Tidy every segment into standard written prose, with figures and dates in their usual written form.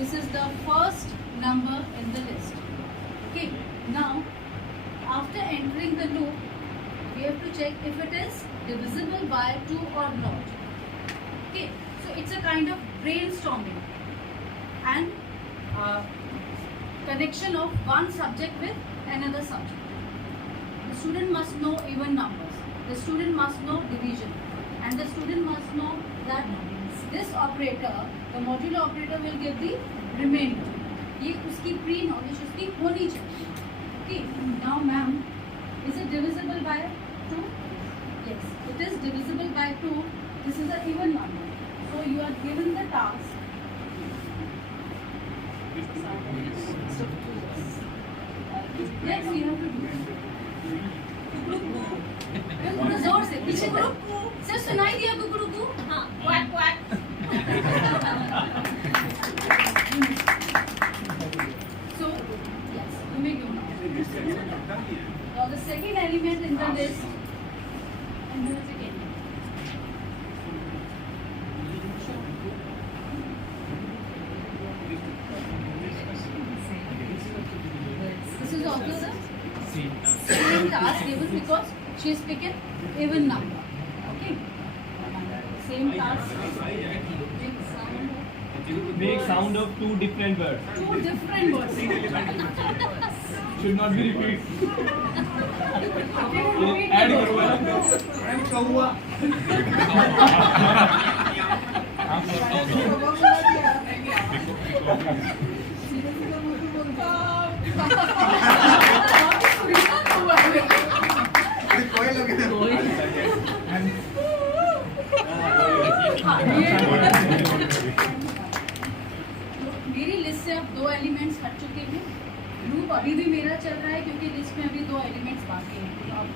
This is the first number in the list. Okay. Now, after entering the loop, we have to check if it is divisible by 2 or not. Okay. So it's a kind of brainstorming and connection of one subject with another subject. The student must know even numbers. The student must know division, and the student must know that this operator, the modular operator, will give the remainder. ये उसकी pre-knowledge उसकी होनी चाहिए. Okay. Now, ma'am, is it divisible by 2? Yes, it is divisible by 2. This is an even number. So you are given the task. Yes, you have to do. थोड़ा जोर से पीछे करो. सर सुनाई दिया कुकड़ू को? हाँ. Quack quack. So yes, you may go now. Now the second element in the list. And do it again. This is also the same task given because she is picking even number. Okay. Same task. Make sound of two different words. Two different words. Should not be repeated. Repeat Add the करो word. मेरी list से अब 2 elements हट चुके हैं. Loop अभी भी मेरा चल रहा है क्योंकि लिस्ट में अभी 2 एलिमेंट्स बाकी हैं. तो आप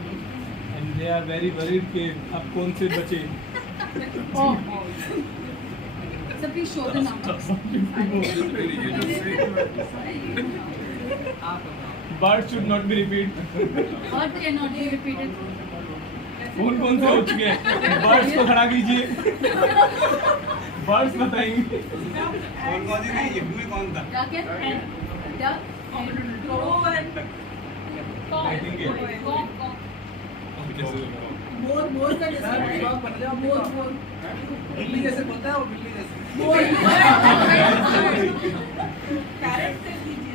And they are very worried कि अब कौन से बचे. So please show the numbers. Birds should not be repeated. Word cannot be repeated. कौन से हो चुके हैं? Birds को खड़ा कीजिए. Birds बताएंगे. कौन सी नहीं, ये में कौन था? Duck and hen. Duck and crow and cock. I think it. Cock, cock. मोर का जैसा मोर. बिल्ली जैसे बोलता है वो बिल्ली जैसे मोर. कैरेट से लीजिए